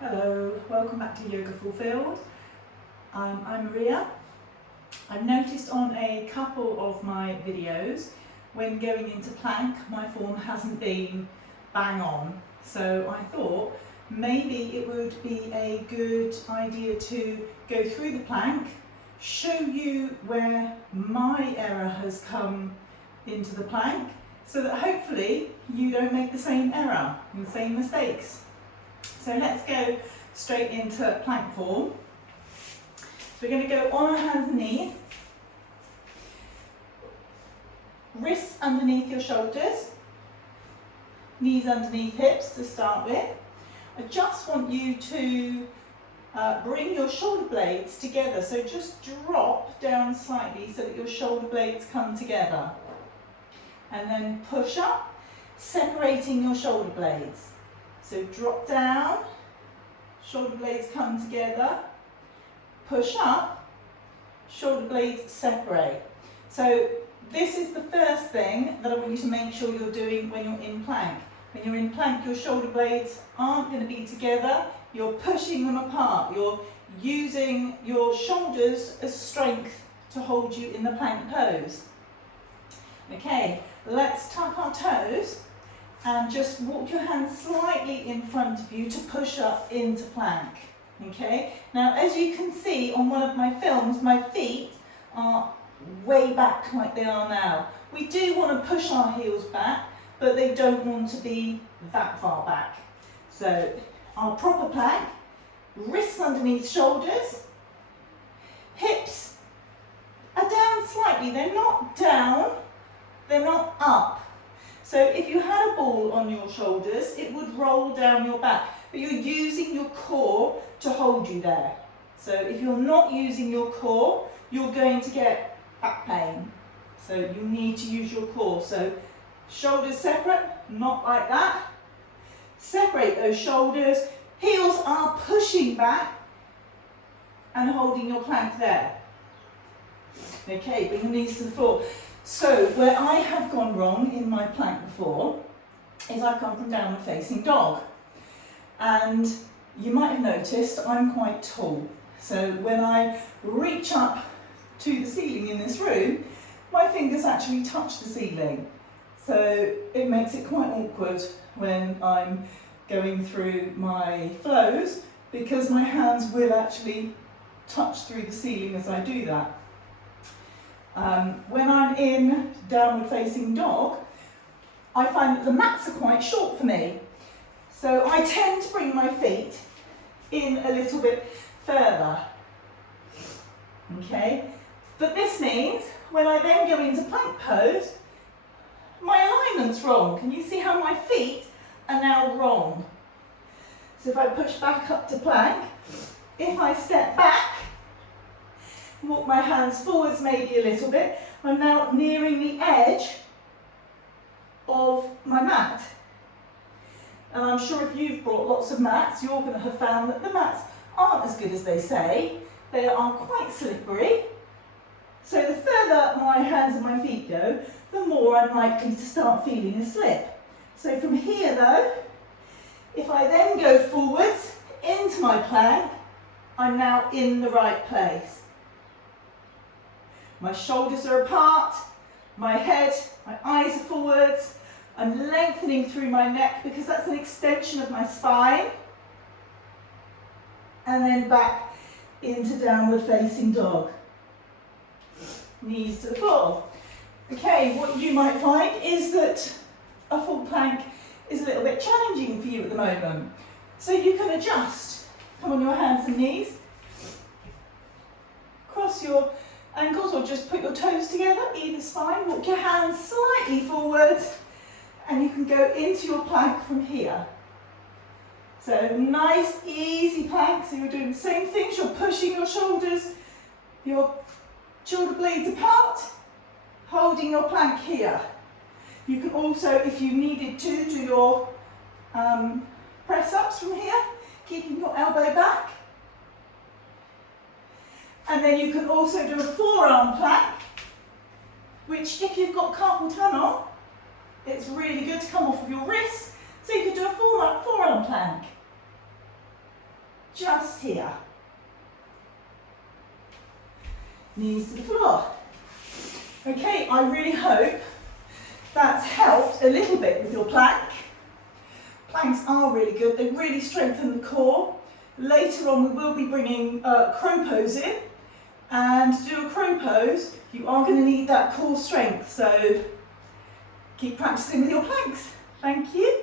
Hello, welcome back to Yoga Fulfilled. I'm Maria. I've noticed on a couple of my videos, when going into plank, my form hasn't been bang on. So I thought maybe it would be a good idea to go through the plank, show you where my error has come into the plank, so that hopefully you don't make the same error and the same mistakes. So let's go straight into plank form. So we're going to go on our hands and knees, wrists underneath your shoulders, knees underneath hips to start with. I just want you to bring your shoulder blades together, so just drop down slightly so that your shoulder blades come together. And then push up, separating your shoulder blades. So drop down, shoulder blades come together, push up, shoulder blades separate. So this is the first thing that I want you to make sure you're doing when you're in plank. When you're in plank, your shoulder blades aren't going to be together, you're pushing them apart, you're using your shoulders as strength to hold you in the plank pose. Okay, let's tuck our toes and just walk your hands slightly in front of you to push up into plank. Okay, now as you can see on one of my films, my feet are way back like they are now. We do want to push our heels back, but they don't want to be that far back. So our proper plank, wrists underneath shoulders, hips are down slightly, they're not down, they're not up. So if you had a ball on your shoulders, it would roll down your back, but you're using your core to hold you there. So if you're not using your core, you're going to get back pain. So you need to use your core. So shoulders separate, not like that. Separate those shoulders. Heels are pushing back and holding your plank there. Okay, bring your knees to the floor. So where I have gone wrong in my plank before is I've come from downward facing dog. And you might have noticed I'm quite tall. So when I reach up to the ceiling in this room, my fingers actually touch the ceiling. So it makes it quite awkward when I'm going through my flows, because my hands will actually touch through the ceiling as I do that. When I'm in downward facing dog, I find that the mats are quite short for me. So I tend to bring my feet in a little bit further. Okay, but this means when I then go into plank pose, my alignment's wrong. Can you see how my feet are now wrong? So if I push back up to plank, if I step back, walk my hands forwards maybe a little bit, I'm now nearing the edge of my mat. And I'm sure if you've brought lots of mats, you're going to have found that the mats aren't as good as they say. They are quite slippery. So the further my hands and my feet go, the more I'm likely to start feeling a slip. So from here though, if I then go forwards into my plank, I'm now in the right place. My shoulders are apart, my head, my eyes are forwards. I'm lengthening through my neck because that's an extension of my spine. And then back into downward facing dog. Knees to the floor. Okay, what you might find is that a full plank is a little bit challenging for you at the moment. So you can adjust. Come on your hands and knees. Cross your ankles or just put your toes together, either spine. Walk your hands slightly forward and you can go into your plank from here. So nice, easy plank. So you're doing the same things. You're pushing your shoulders, your shoulder blades apart, holding your plank here. You can also, if you needed to, do your press-ups from here, keeping your elbow back. And then you can also do a forearm plank, which if you've got carpal tunnel, it's really good to come off of your wrists. So you could do a forearm plank. just here. Knees to the floor. Okay, I really hope that's helped a little bit with your plank. Planks are really good, they really strengthen the core. Later on we will be bringing crow pose in, and to do a crow pose you are going to need that core strength, so keep practicing with your planks. Thank you.